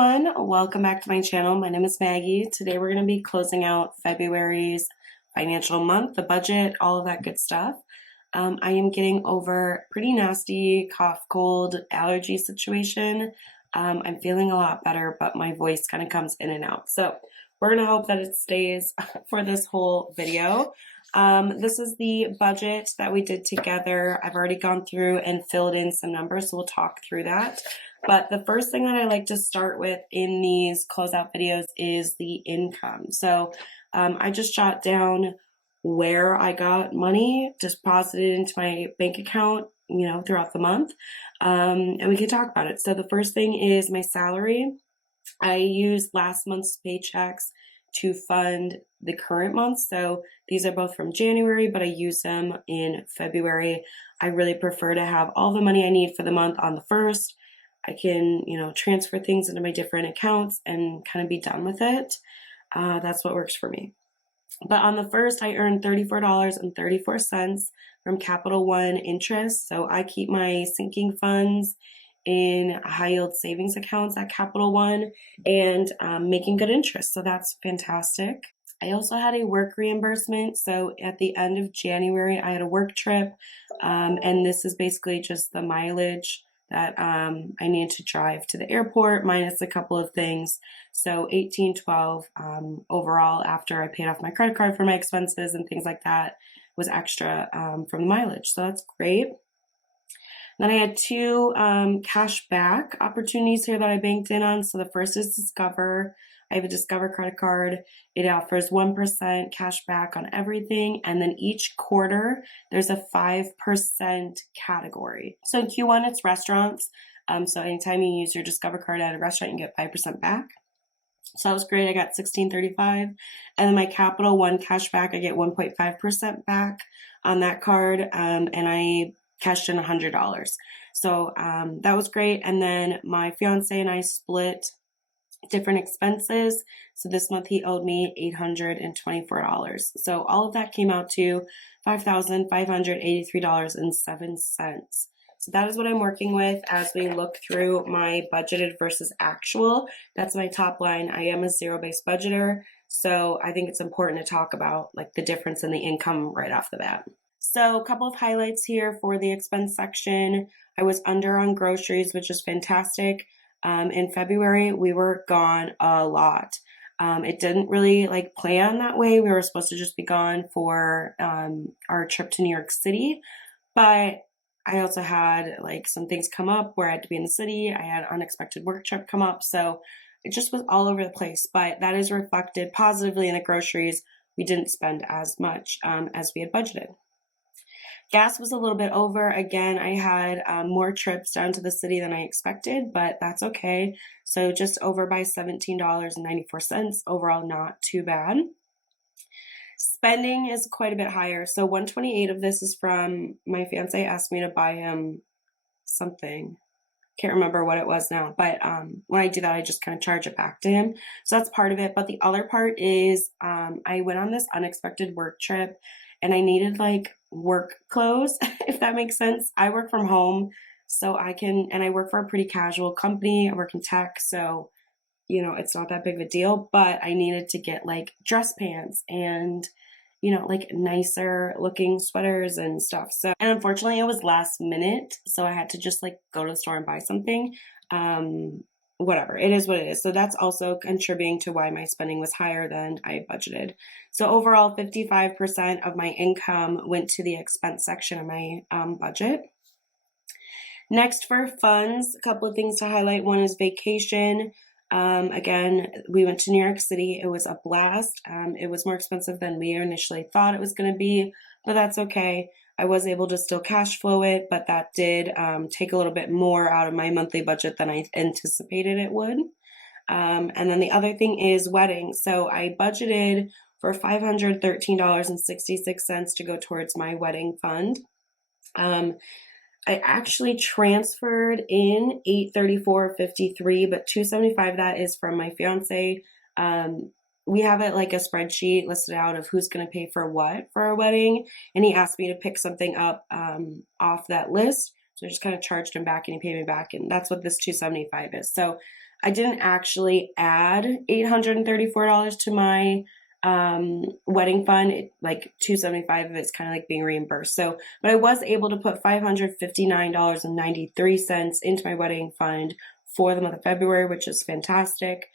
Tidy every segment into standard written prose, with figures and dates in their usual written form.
everyone, welcome back to my channel. My name is Maggie. Today we're going to be closing out February's financial month, the budget, all of that good stuff. I am getting over a pretty nasty cough, cold, allergy situation. I'm feeling a lot better, but my voice kind of comes in and out. So we're going to hope that it stays for this whole video. This is the budget that we did together. I've already gone through and filled in some numbers, so we'll talk through that. But the first thing that I like to start with in these closeout videos is the income. So I just jot down where I got money deposited into my bank account, throughout the month. And we can talk about it. So the first thing is my salary. I use last month's paychecks to fund the current month. So these are both from January, but I use them in February. I really prefer to have all the money I need for the month on the first. I can, transfer things into my different accounts and kind of be done with it. That's what works for me. But on the first, I earned $34.34 from Capital One interest. So I keep my sinking funds in high yield savings accounts at Capital One and making good interest. So that's fantastic. I also had a work reimbursement. So at the end of January, I had a work trip. And this is basically just the mileage that I needed to drive to the airport minus a couple of things. So $18.12 overall after I paid off my credit card for my expenses and things like that was extra from the mileage. So that's great. Then I had two cash back opportunities here that I banked in on. So the first is Discover. I have a Discover credit card. It offers 1% cash back on everything. And then each quarter, there's a 5% category. So in Q1, it's restaurants. So anytime you use your Discover card at a restaurant, you get 5% back. So that was great. I got $16.35. And then my Capital One cash back, I get 1.5% back on that card. And I cashed in $100. So that was great. And then my fiance and I split different expenses. So this month he owed me $824. So all of that came out to $5,583.07. So that is what I'm working with as we look through my budgeted versus actual. That's my top line. I am a zero-based budgeter. So I think it's important to talk about like the difference in the income right off the bat. So a couple of highlights here for the expense section. I was under on groceries, which is fantastic. In February, we were gone a lot. It didn't really plan that way. We were supposed to just be gone for our trip to New York City, but I also had some things come up where I had to be in the city. I had an unexpected work trip come up, so it just was all over the place. But that is reflected positively in the groceries. We didn't spend as much as we had budgeted. Gas was a little bit over. Again, I had more trips down to the city than I expected, but that's okay. So just over by $17.94. Overall, not too bad. Spending is quite a bit higher. So 128 of this is from my fiance asked me to buy him something. Can't remember what it was now, but when I do that, I just kind of charge it back to him. So that's part of it. But the other part is I went on this unexpected work trip and I needed work clothes, if that makes sense. I work from home, so I work for a pretty casual company. I work in tech, so, it's not that big of a deal, but I needed to get dress pants and, nicer looking sweaters and stuff. So, and unfortunately it was last minute, so I had to just go to the store and buy something. Whatever, it is what it is. So that's also contributing to why my spending was higher than I budgeted. So overall, 55% of my income went to the expense section of my budget. Next, for funds, a couple of things to highlight. One is vacation. Again, we went to New York City. It was a blast. It was more expensive than we initially thought it was going to be, but that's okay. I was able to still cash flow it, but that did take a little bit more out of my monthly budget than I anticipated it would. And then the other thing is weddings. So I budgeted for $513.66 to go towards my wedding fund. I actually transferred in $834.53, but $275 that is from my fiance. We have it like a spreadsheet listed out of who's going to pay for what for our wedding. And he asked me to pick something up off that list. So I just kind of charged him back and he paid me back. And that's what this $275 is. So I didn't actually add $834 to my wedding fund. Like $275 of it's kind of like being reimbursed. So, but I was able to put $559.93 into my wedding fund for the month of February, which is fantastic.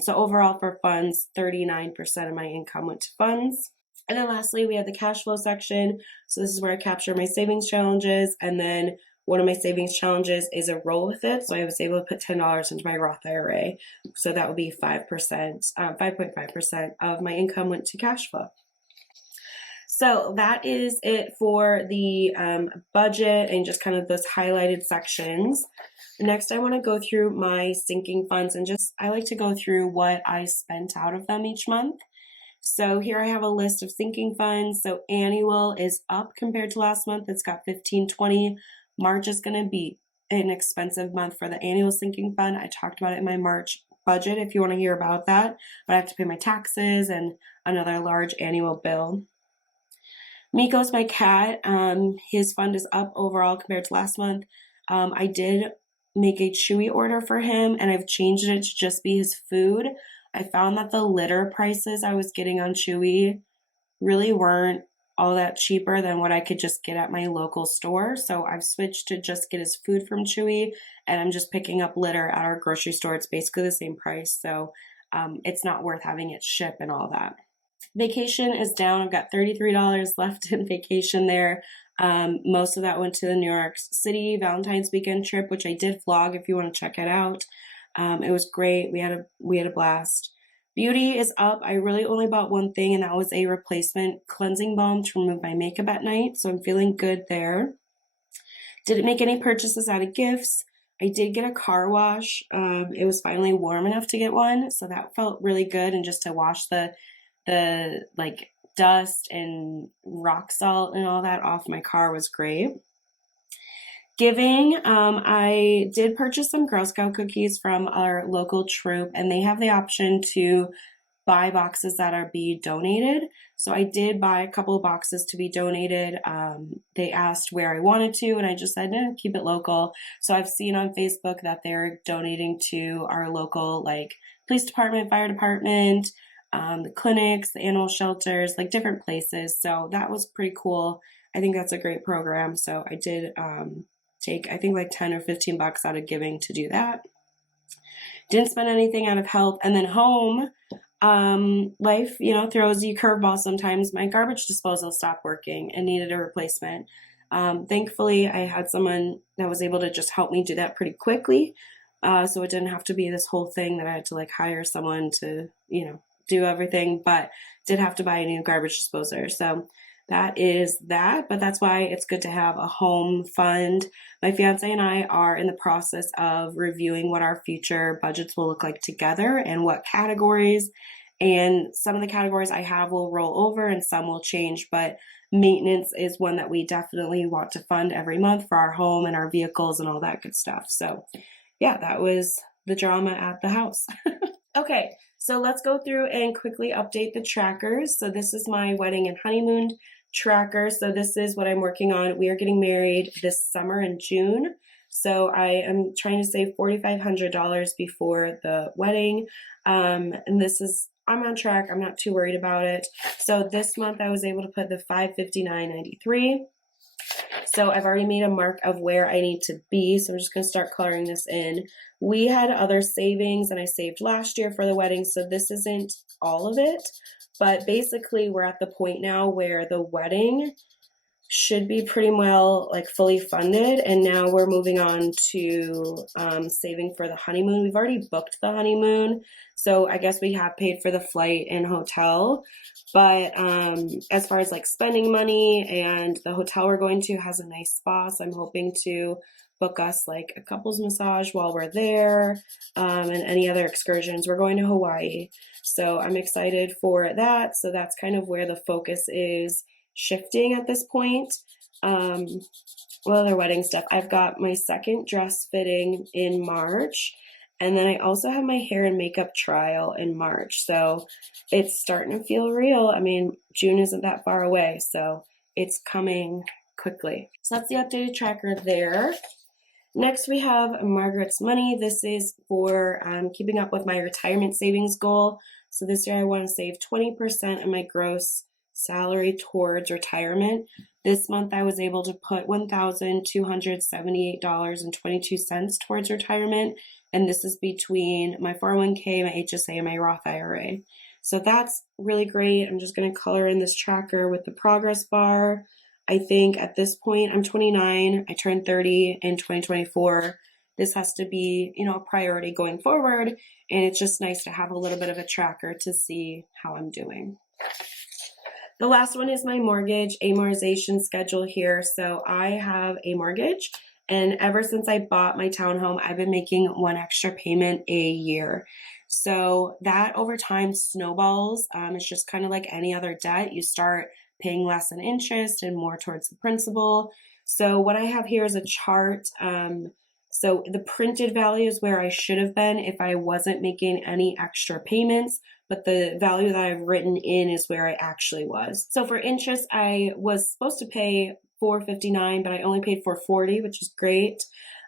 So overall for funds, 39% of my income went to funds. And then lastly, we have the cash flow section. So this is where I capture my savings challenges. And then one of my savings challenges is a roll with it. So I was able to put $10 into my Roth IRA. So that would be 5%, 5.5% of my income went to cash flow. So that is it for the budget and just kind of those highlighted sections. Next, I want to go through my sinking funds and I like to go through what I spent out of them each month. So here I have a list of sinking funds. So annual is up compared to last month. It's got 1520. March is going to be an expensive month for the annual sinking fund. I talked about it in my March budget if you want to hear about that. But I have to pay my taxes and another large annual bill. Miko's my cat. His fund is up overall compared to last month. I did make a Chewy order for him and I've changed it to just be his food. I found that the litter prices I was getting on Chewy really weren't all that cheaper than what I could just get at my local store. So I've switched to just get his food from Chewy and I'm just picking up litter at our grocery store. It's basically the same price. So it's not worth having it ship and all that. Vacation is down. I've got $33 left in vacation there. Most of that went to the New York City Valentine's weekend trip, which I did vlog if you want to check it out. It was great. We had a blast. Beauty is up. I really only bought one thing, and that was a replacement cleansing balm to remove my makeup at night. So I'm feeling good there. Didn't make any purchases out of gifts. I did get a car wash. It was finally warm enough to get one, so that felt really good. And just to wash the like dust and rock salt and all that off my car was great. Giving, I did purchase some Girl Scout cookies from our local troop, and they have the option to buy boxes that are be donated. So I did buy a couple of boxes to be donated. They asked where I wanted to, and I just said, no, keep it local. So I've seen on Facebook that they're donating to our local, like, police department, fire department, the clinics, the animal shelters, like different places. So that was pretty cool. I think that's a great program. So I did take, I think, like 10 or 15 bucks out of giving to do that. Didn't spend anything out of health. And then home, life, throws you curveballs sometimes. My garbage disposal stopped working and needed a replacement. Thankfully, I had someone that was able to just help me do that pretty quickly. So it didn't have to be this whole thing that I had to like hire someone to, do everything, but did have to buy a new garbage disposer. So that is that, but that's why it's good to have a home fund. My fiance and I are in the process of reviewing what our future budgets will look like together and what categories. And some of the categories I have will roll over and some will change, but maintenance is one that we definitely want to fund every month for our home and our vehicles and all that good stuff. So yeah, that was the drama at the house. Okay, so let's go through and quickly update the trackers. So this is my wedding and honeymoon tracker. So this is what I'm working on. We are getting married this summer in June. So I am trying to save $4,500 before the wedding. And I'm on track. I'm not too worried about it. So this month I was able to put the $559.93. So I've already made a mark of where I need to be. So I'm just going to start coloring this in. We had other savings and I saved last year for the wedding. So this isn't all of it, but basically we're at the point now where the wedding should be pretty well like fully funded. And now we're moving on to saving for the honeymoon. We've already booked the honeymoon. So I guess we have paid for the flight and hotel. But as far as like spending money, and the hotel we're going to has a nice spa. So I'm hoping to book us like a couples massage while we're there, and any other excursions. We're going to Hawaii. So I'm excited for that. So that's kind of where the focus is shifting at this point. What other wedding stuff? I've got my second dress fitting in March, and then I also have my hair and makeup trial in March. So it's starting to feel real. I mean, June isn't that far away, so it's coming quickly. So that's the updated tracker there. Next, we have Margaret's Money. This is for keeping up with my retirement savings goal. So this year I want to save 20% of my gross salary towards retirement. This month I was able to put $1,278.22 towards retirement. And this is between my 401k, my HSA, and my Roth IRA. So that's really great. I'm just going to color in this tracker with the progress bar. I think at this point, I'm 29, I turned 30 in 2024. This has to be, a priority going forward. And it's just nice to have a little bit of a tracker to see how I'm doing. The last one is my mortgage amortization schedule here. So I have a mortgage, and ever since I bought my townhome, I've been making one extra payment a year. So that over time snowballs. It's just kind of like any other debt. You start paying less in interest and more towards the principal. So what I have here is a chart. So the printed value is where I should have been if I wasn't making any extra payments, but the value that I've written in is where I actually was. So for interest, I was supposed to pay $459, but I only paid $440, which is great.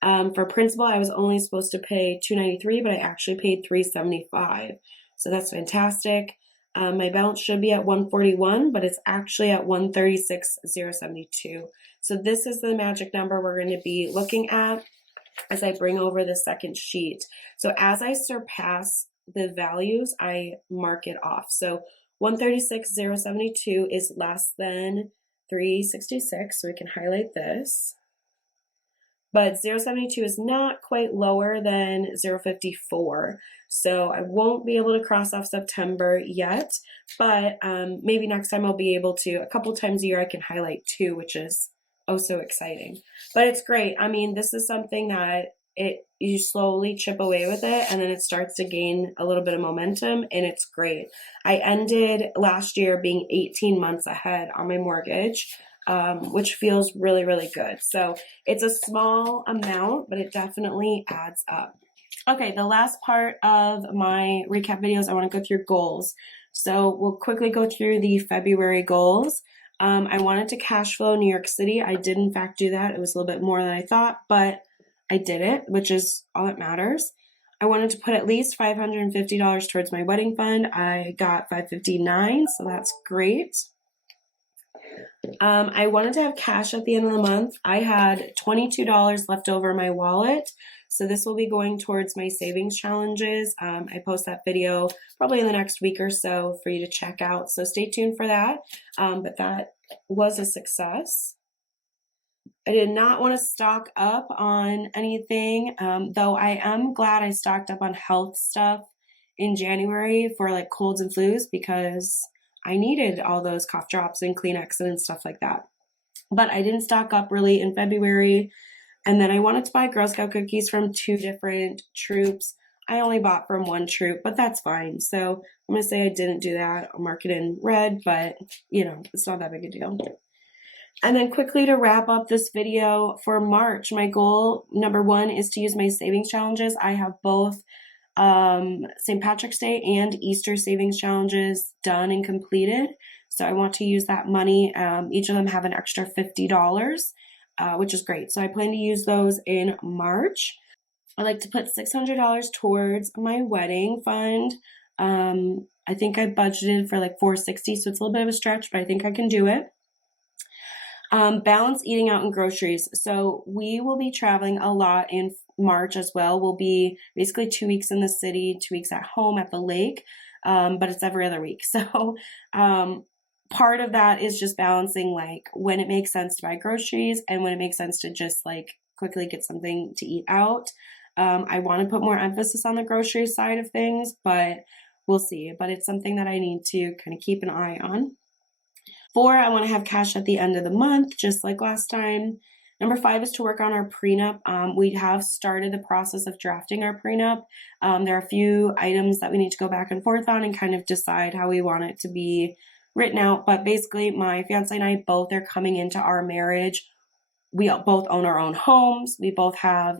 For principal, I was only supposed to pay $293, but I actually paid $375. So that's fantastic. My balance should be at $141, but it's actually at $136,072. So this is the magic number we're going to be looking at as I bring over the second sheet. So as I surpass the values, I mark it off. So 136,072 is less than 366, so we can highlight this. But 072 is not quite lower than 054. So I won't be able to cross off September yet, but maybe next time I'll be able to. A couple times a year I can highlight 2, which is oh so exciting. But it's great. I mean, this is something that you slowly chip away with it, and then it starts to gain a little bit of momentum, and it's great. I ended last year being 18 months ahead on my mortgage, which feels really, really good. So it's a small amount, but it definitely adds up. Okay, the last part of my recap videos, I want to go through goals. So we'll quickly go through the February goals. I wanted to cash flow New York City. I did in fact do that. It was a little bit more than I thought, but I did it, which is all that matters. I wanted to put at least $550 towards my wedding fund. I got $559, so that's great. I wanted to have cash at the end of the month. I had $22 left over in my wallet. So this will be going towards my savings challenges. I post that video probably in the next week or so for you to check out. So stay tuned for that. But that was a success. I did not want to stock up on anything, though I am glad I stocked up on health stuff in January for like colds and flus because I needed all those cough drops and Kleenex and stuff like that. But I didn't stock up really in February. And then I wanted to buy Girl Scout cookies from 2 different troops. I only bought from 1 troop, but that's fine. So I'm going to say I didn't do that. I'll mark it in red, but it's not that big a deal. And then quickly to wrap up this video for March, my goal number 1 is to use my savings challenges. I have both St. Patrick's Day and Easter savings challenges done and completed. So I want to use that money. Each of them have an extra $50, which is great. So I plan to use those in March. I like to put $600 towards my wedding fund. I think I budgeted for like $460, so it's a little bit of a stretch, but I think I can do it. Balance eating out and groceries. So we will be traveling a lot in March as well. We'll be basically 2 weeks in the city, 2 weeks at home at the lake, but it's every other week. So part of that is just balancing like when it makes sense to buy groceries and when it makes sense to just like quickly get something to eat out. I want to put more emphasis on the grocery side of things, but we'll see. But it's something that I need to kind of keep an eye on. 4, I want to have cash at the end of the month, just like last time. Number 5 is to work on our prenup. We have started the process of drafting our prenup. There are a few items that we need to go back and forth on and kind of decide how we want it to be written out. But basically, my fiance and I both are coming into our marriage. We both own our own homes. We both have,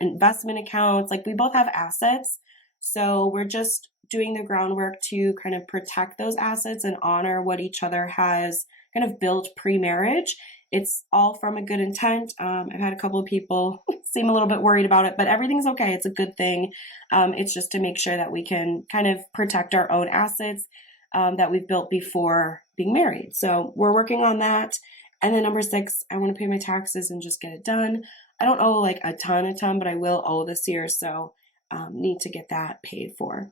investment accounts. Like we both have assets. So we're just doing the groundwork to kind of protect those assets and honor what each other has kind of built pre-marriage. it's all from a good intent. I've had a couple of people seem a little bit worried about it, but everything's okay. It's a good thing. It's just to make sure that we can kind of protect our own assets that we've built before being married. So we're working on that. And then number 6, I want to pay my taxes and just get it done. I don't owe like a ton, but I will owe this year. So need to get that paid for.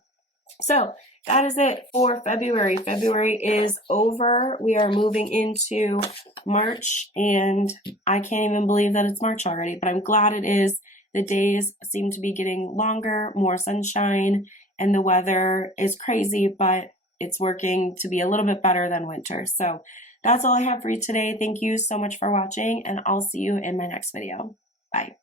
So that is it for February. February is over. We are moving into March, and I can't even believe that it's March already, but I'm glad it is. The days seem to be getting longer, more sunshine, and the weather is crazy, but it's working to be a little bit better than winter. So that's all I have for you today. Thank you so much for watching, and I'll see you in my next video. Bye.